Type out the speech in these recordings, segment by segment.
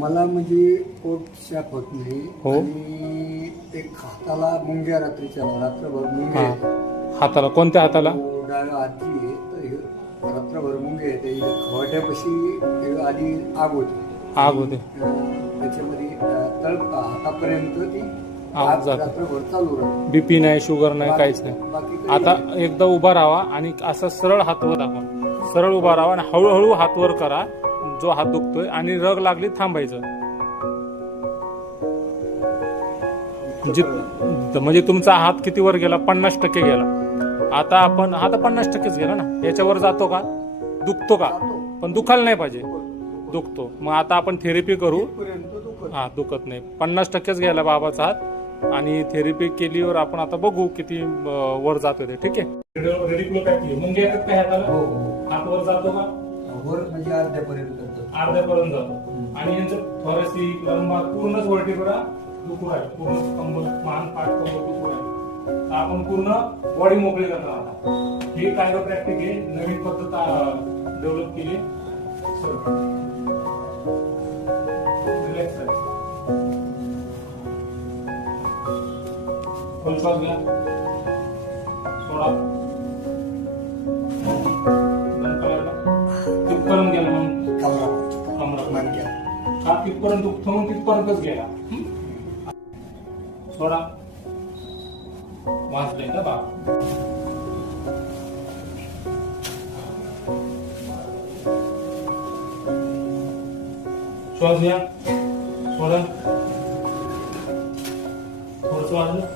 मला म्हणजे पोट शाप होत नाही हो. आणि एक हाताला मुंग्या रात्रभर मुंग्या हा. येतात. हाताला कोणत्या हाताला? तो डाव्या हाती आहे तर हे रात्रभर मुंग्या येते खवाट्यापाशी आधी आग होते. आग होते. त्याच्यामध्ये हातापर्यंत ती आग आग जाते. रात्रभर चालू राहते. बीपी नाही, शुगर नाही, काहीच नाही. बाकी काही आता नाही. एकदा उभा राहा आणि असं सरळ हात वर दाखवा. सरळ उभा राहा आणि हळूहळू हात वर करा जो हात दुखतोय आणि रग लागली थांबायचं. म्हणजे तुमचा हात किती वर गेला? 50% गेला. आता आपण हा तर 50%च गेला ना. याच्यावर जातो का? दुखतो का? पण दुखायला नाही पाहिजे. दुखतो. मग आता आपण थेरपी करू. इथपर्यंत दुखत हा, दुखत नाही. 50%च गेला बाबाचा हात आणि थेरपी केलीवर आपण आता बघू किती वर जातोय ते. ठीक आहे. रेडिक्युलोपॅथी मुंग्या येतात का हाताला? हो. हात वर जातो का? वर म्हणजे अर्ध्यापर्यंत अर्ध्यापर्यंत जातो. आणि यांचं थॉरेसिक, लंबार पूर्णच वर्टिब्रा दुखू आहे. पूर्ण कंबर, मान, पाठ, कंबर दुखू आहे. तर आपण पूर्ण बॉडी मोकळी करणार आहोत. ही कायरोप्रॅक्टिक आहे. नवीन पद्धत डेव्हलप केली. रिलॅक्स आहे. फुल श्वास घ्या. सोडा. तिथपर्यंत गेला म्हणून कमरा हा तिथपर्यंत दुखतो म्हणून तिथपर्यंतच गेला. सोडा. वाचलंय का बाबा? श्वास घ्या. सोडा. थोडंसं वाजलं.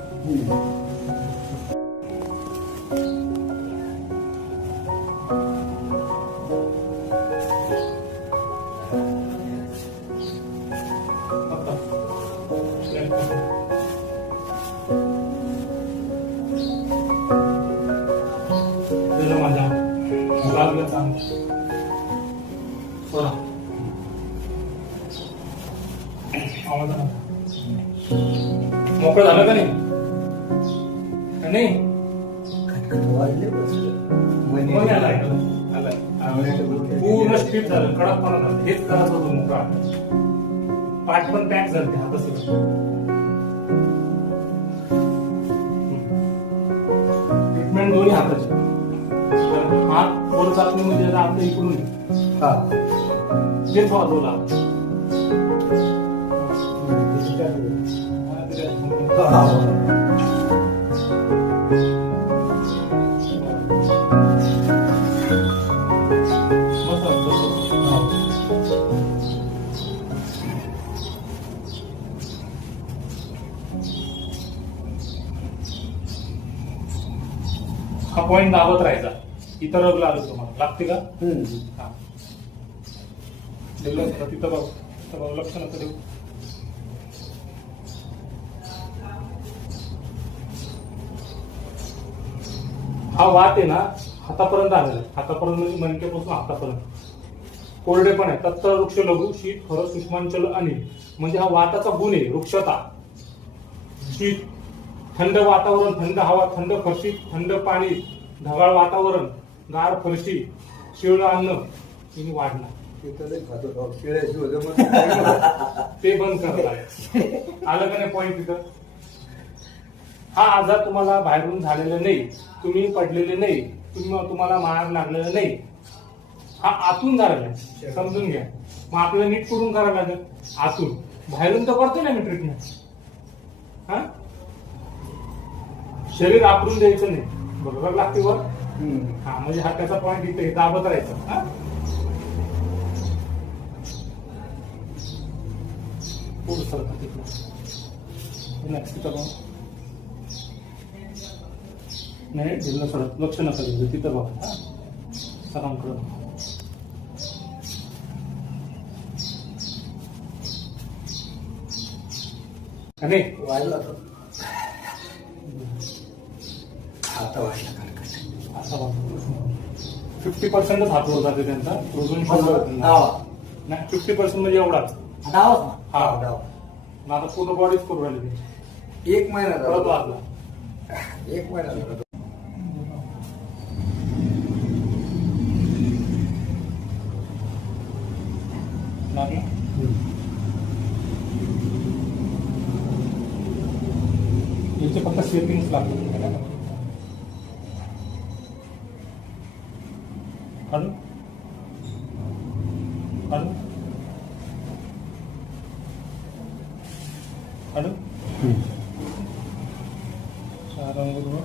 माझ्या लागलं चांगलं. सोडा. आवाज आला. मोकळं झालं का नाही? का नाही? कोणी आलाय? आलाय. पूर्ण स्ट्रिप झालं, कडकपणा झालं. हेच करत होतो मोकळा. पाठ पण पॅक झाले हाताचं. ट्रीटमेंट दोन्ही हाताची. हात वर जात नाही म्हणजे आपल्या इकडून तेच वाजवला. हा पॉइंट दाबत राहायचा. इथं रग लागत तुम्हाला. लागते का? हा. तिथं बघ. तिथं बघ. लक्ष नका देऊ. हा वात आहे ना हातापर्यंत आलेला आहे. हातापर्यंत म्हणजे मणक्यापासून हातापर्यंत. कोरडे पण आहे. तत्त वृक्ष लघु शीत खर सुष्मांचल अनिल. म्हणजे हा वाताचा गुण आहे. वृक्षता. शीत थंड वातावरण, थंड हवा, थंड फरशी, थंड पाणी, ढगाळ वातावरण, गार फरशी, शिळं अन्न तिने वाढणार. ते बंद करणार. आलं का नाही पॉइंट तिथं? हा आजार तुम्हाला बाहेरून झालेला नाही. तुम्ही पडलेले नाही. तुम्हाला मार लागलेला नाही. हा आतून झालेला आहे. समजून घ्या. मग आपल्याला नीट करून करावं लागेल. आतून. बाहेरून तर करतोय ना मी ट्रीटमेंट. हा शरीर आपरून द्यायचं नाही. बरोबर लागते वर. हा म्हणजे हा त्याचा पॉइंट इथे दाबत राहायचा. नाही ढिल्लं सोडत. लक्ष नका देऊ. तिथं बघा. सरांकडं नाही वाढला आता वाढला. 50% हात वर जाते त्यांचा. अजून नाही 50% म्हणजे एवढाच. हा आता पूर्ण बॉडीच करू राहिली. एक महिना परत वाजला. एक महिना झाला. लागला. फक्त सेटिंग्स लागतात. काढू काढू काढू चार अंगुल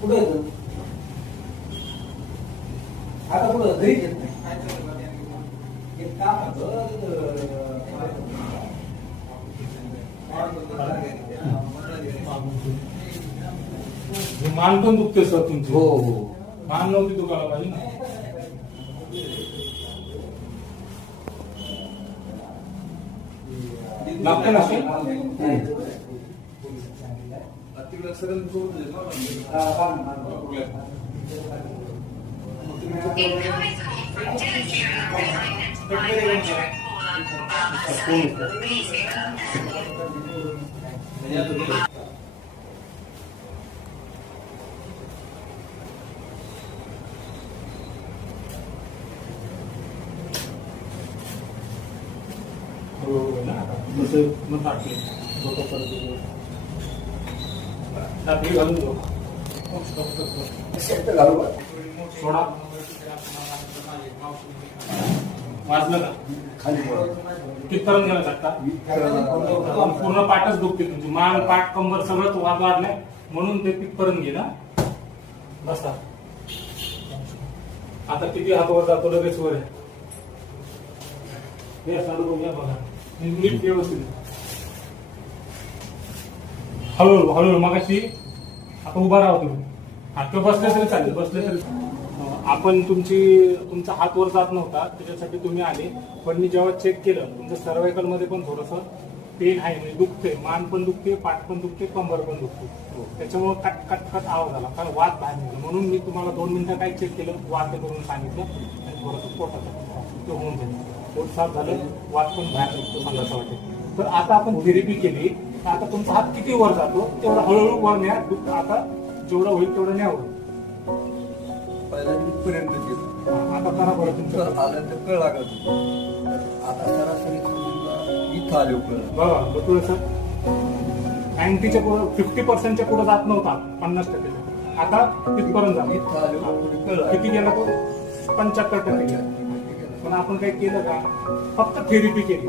कुठे येतं आता कुठं घरी येत नाही एक काम मान पण दुखते सर तुमची. हो हो मान नव्हती दुखायला पाहिजे ना. लागते ना सर? घालून जाऊ शेत घालू का? सोडा. वाजलं का? खाली पडत. कितपर्यंत गेला चटका? पूर्ण पाठच दुखते तुमची. मान पाठ कंबर सगळं वाद वाढलंय म्हणून ते तिथपर्यंत गेला. बसा. आता किती हात वर जातो लगेच वर आहे. हे असं बघूया बघा. नीट व्यवस्थित हळूहळू हळूहळू मगाशी. आता उभा राहा तुम्ही. किंवा बसले तरी चालेल. बसले तरी आपण तुमचा हात वर जात नव्हता त्याच्यासाठी तुम्ही आले. पण मी जेव्हा चेक केलं तुमचं सर्वायकल मध्ये पण थोडंसं पेन आहे. म्हणजे दुखते. मान पण दुखते, पाठ पण दुखते, कंबर पण दुखते. त्याच्यामुळे कट कट कट आवाज आला कारण वात बाहेर निघाला. म्हणून मी तुम्हाला 2 मिनिटं काय चेक केलं वात करून सांगितलं आणि थोडंसं पोटाचं ते होऊन जाईल. पोट साफ झालं वात पण बाहेर निघतो सांगायचं वाटेल. तर आता आपण थेरपी केली तर आता तुमचा हात किती वर जातो तेवढा हळूहळू वर न्या. आता जेवढं होईल तेवढं न्यावं. पहिल्यांदा इथपर्यंत गेलो. आता करा बरं तुमचं. आलं तर कळ लागत होती. आता सरासरी इथं आलो कळ. बघा बघू सर 90च्या पुढं 50%च्या पुढे जात नव्हता 50%. आता तिथपर्यंत झाला. इथं आलो कळ. किती गेला तो 75% गेला. पण आपण काही केलं का? फक्त थेरपी केली.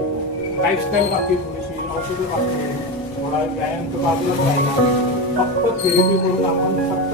लाईफस्टाईल बाकी थोडीशी औषधं बाकी थोडा व्यायाम तर बाजूलाच राहिला. फक्त थेरपी करून आपण फक्त